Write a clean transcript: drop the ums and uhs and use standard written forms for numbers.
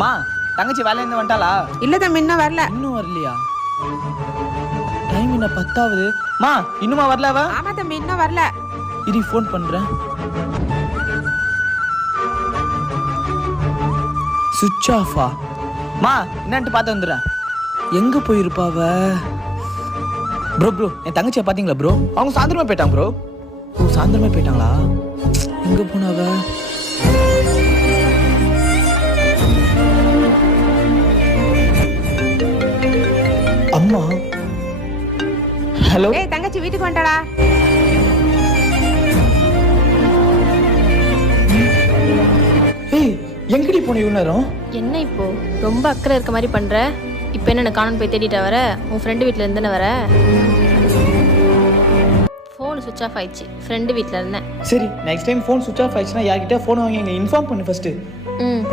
மா தங்கச்சி வேலையில வந்துட்டாளா? இல்ல தம்பி இன்னும் வரல. இன்னும் வரலையா? டைம் என்ன 10ஆவது. மா இன்னுமா வரல அவ? ஆமா தம்பி இன்னும் வரல. இரு ஃபோன் பண்றேன். சுவிட்ச் ஆஃபா? மா என்னன்ட்டு பார்த்து வந்துடுறேன். எங்க போயிருப்பா அவ? ப்ரோ என் தங்கச்சியை பாத்தீங்களா ப்ரோ? அவங்க சாயந்தரமா போயிட்டாங்க ப்ரோ. ஓ சாயந்தரமே போயிட்டாங்களா? எங்க போனா அவ? அம்மா ஹலோ. ஏய் தங்கச்சி வீட்டுக்கு வந்துட்டடா. ஏய் எங்கடி போன இவ்வளவு நேரம்? என்ன இப்போ ரொம்ப அக்கறை இருக்க மாதிரி பண்ற? இப்போ என்ன காணோன்னு போய் தேடிட்டு வர? உன் ஃப்ரெண்டு வீட்டில் இருந்துன்னு வர? ஃபோன் சுவிட்ச் ஆஃப் ஆயிடுச்சு. ஃப்ரெண்டு வீட்டில் இருந்தேன். சரி நெக்ஸ்ட் டைம் ஃபோன் சுவிட்ச் ஆஃப் ஆயிடுச்சுன்னா யார்கிட்ட ஃபோன் வாங்கி எங்க இன்ஃபார்ம் பண்ணு ஃபர்ஸ்ட். ம்